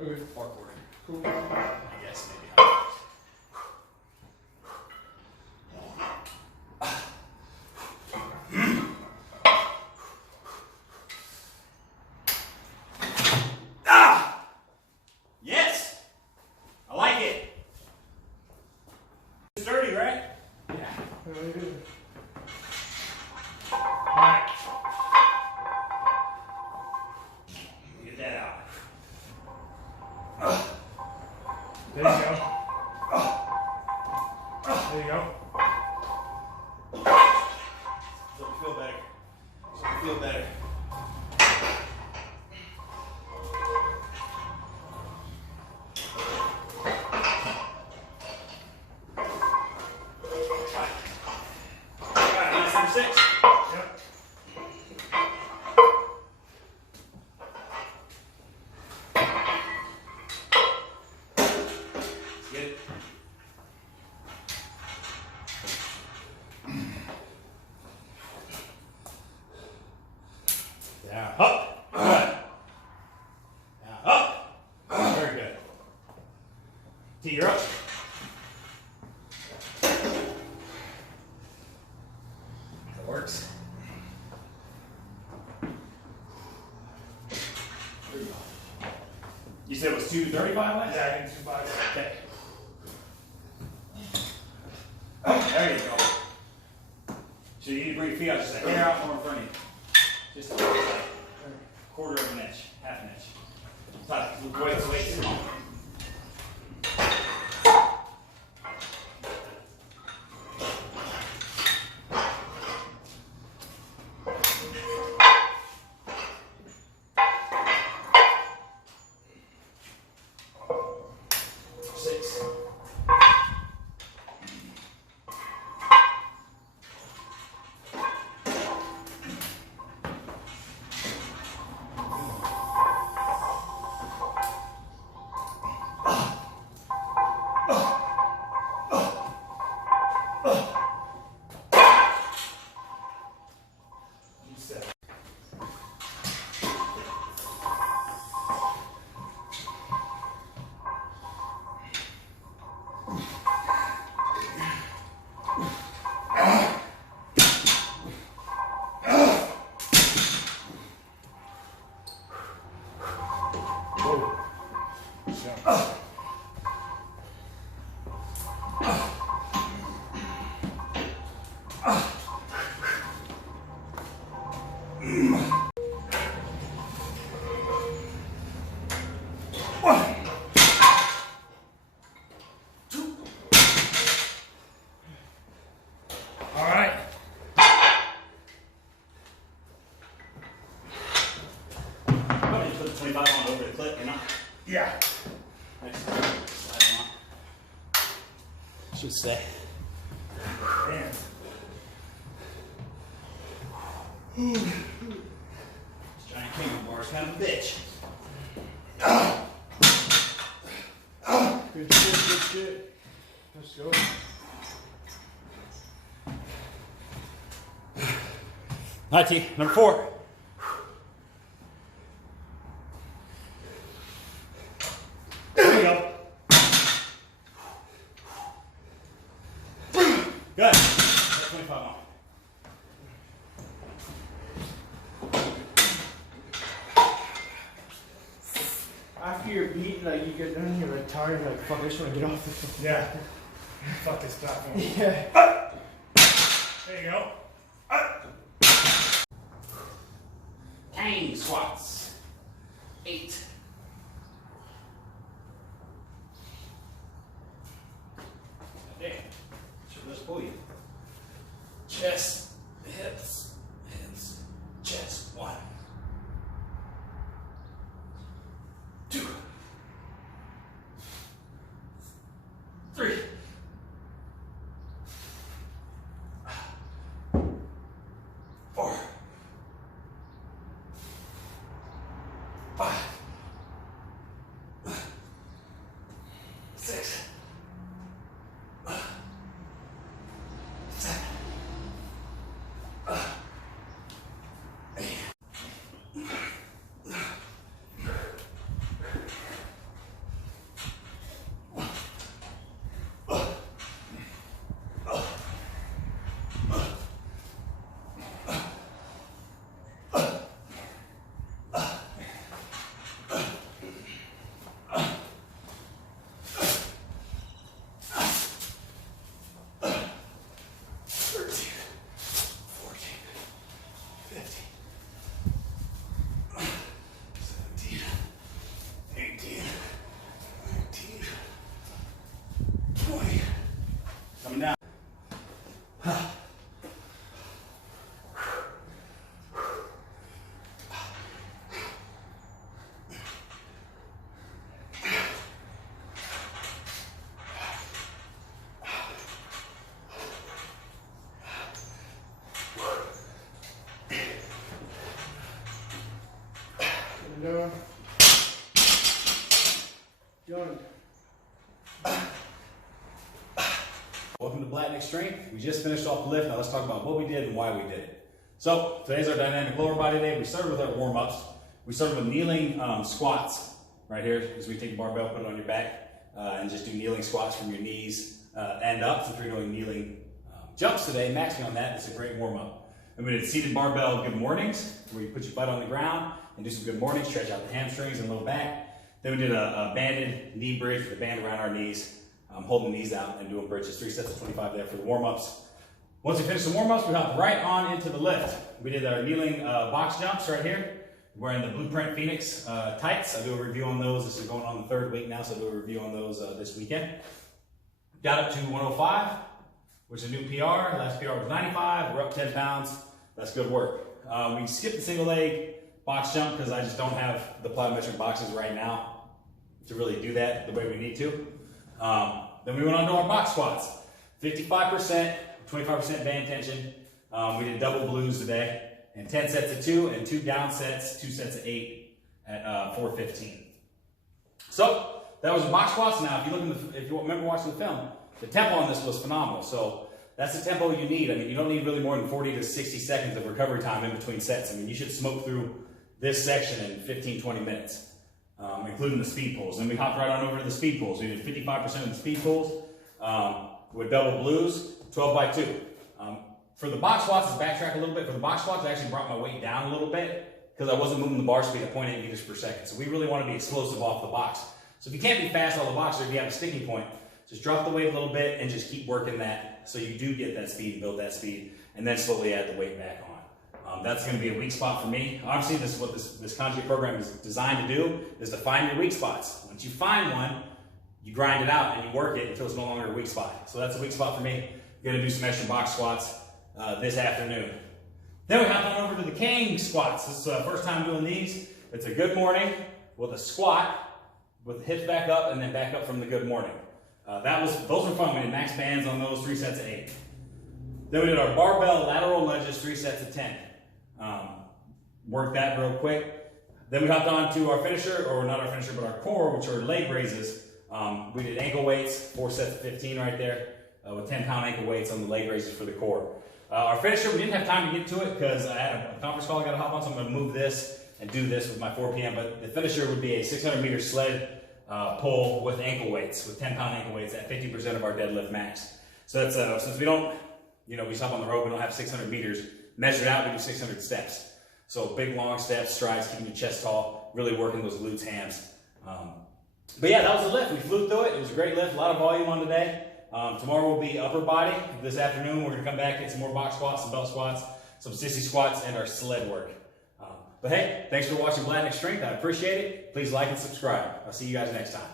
Okay. Or quarter. Cool. I guess maybe. Yes! I like it. It's dirty, right? Yeah. Alright. Get that out. There you go. There you go. So you feel better. So you feel better. Alright, nice number 6. Yep. Good. Down, up, good. Down, up, very good. T, you're up. That works. You said it was 235 last? Yeah, I can 2-5. Okay. There you go. So you need to bring your feet out just a hair out more in front of you. Just like a quarter of an inch, half an inch. Wait. Six. Alright. Probably just put the 25 on over the clip, you know? Yeah. Next time, slide it on. Should stay. Man. This giant Kang bar is kind of a bitch. Good shit. Let's go. All right, T, number 4. There you go. Good. That's 25 on. After you're beat, like you get done, you're like tired, you're like, fuck, I just want to get off this. Yeah. Fuck this platform. Yeah. There you go. Kang squats. 8. Okay. So let's pull you. Chest, hips, hands, chest. 1, 2, 3. 4, 5, 6, 7, Done. Welcome to Black Strength. We just finished off the lift. Now let's talk about what we did and why we did it. So today's our dynamic lower body day. We started with our warm-ups. We started with kneeling squats right here as we take a barbell, put it on your back, and just do kneeling squats from your knees and up. So if you're doing kneeling jumps today, maxing on that, it's a great warm-up. And we did seated barbell good mornings, where you put your butt on the ground and do some good mornings, stretch out the hamstrings and low back. Then we did a banded knee bridge with a band around our knees, holding the knees out and doing bridges, 3 sets of 25 there for the warm-ups. Once we finish the warm-ups, we hop right on into the lift. We did our kneeling box jumps right here. Wearing the Blueprint Phoenix tights. I'll do a review on those. This is going on the 3rd week now, so I'll do a review on those this weekend. Got up to 105, which is a new PR. Last PR was 95. We're up 10 pounds. That's good work. We skipped the single leg box jump because I just don't have the plyometric boxes right now to really do that the way we need to. Then we went on to our box squats. 55%, 25% band tension. We did double blues today. And 10 sets of 2 and 2 down sets, 2 sets of 8 at 4:15. So that was the box squats. Now, if you remember watching the film, the tempo on this was phenomenal. So that's the tempo you need. I mean, you don't need really more than 40 to 60 seconds of recovery time in between sets. I mean, you should smoke through this section in 15, 20 minutes, including the speed pulls. Then we hopped right on over to the speed pulls. We did 55% of the speed pulls with double blues, 12 by 2. For the box squats, let's backtrack a little bit. For the box squats, I actually brought my weight down a little bit because I wasn't moving the bar speed at 0.8 meters per second. So we really want to be explosive off the box. So if you can't be fast off the box, or if you have a sticking point, just drop the weight a little bit and just keep working that so you do get that speed, build that speed, and then slowly add the weight back on. That's going to be a weak spot for me. Obviously, this is what this Conjugate program is designed to do, is to find your weak spots. Once you find one, you grind it out and you work it until it's no longer a weak spot. So that's a weak spot for me. I'm going to do some extra box squats this afternoon. Then we hop on over to the Kang squats. This is the first time doing these. It's a good morning with a squat with the hips back up and then back up from the good morning. Those were fun. We did max bands on those, 3 sets of 8. Then we did our barbell lateral lunges, 3 sets of 10. Worked that real quick. Then we hopped on to our finisher, or not our finisher, but our core, which are leg raises. We did ankle weights, 4 sets of 15 right there, with 10-pound ankle weights on the leg raises for the core. Our finisher, we didn't have time to get to it because I had a conference call I got to hop on, so I'm going to move this and do this with my 4 p.m. But the finisher would be a 600-meter sled pull with ankle weights, with 10-pound ankle weights at 50% of our deadlift max. So that's since we don't, we stop on the rope, we don't have 600 meters measured out, we do 600 steps. So big, long steps, strides, keeping your chest tall, really working those glutes, hams. But yeah, that was the lift. We flew through it. It was a great lift, a lot of volume on today. Tomorrow will be upper body. This afternoon, we're going to come back, get some more box squats, some belt squats, some sissy squats, and our sled work. But hey, thanks for watching Black Strength. I appreciate it. Please like and subscribe. I'll see you guys next time.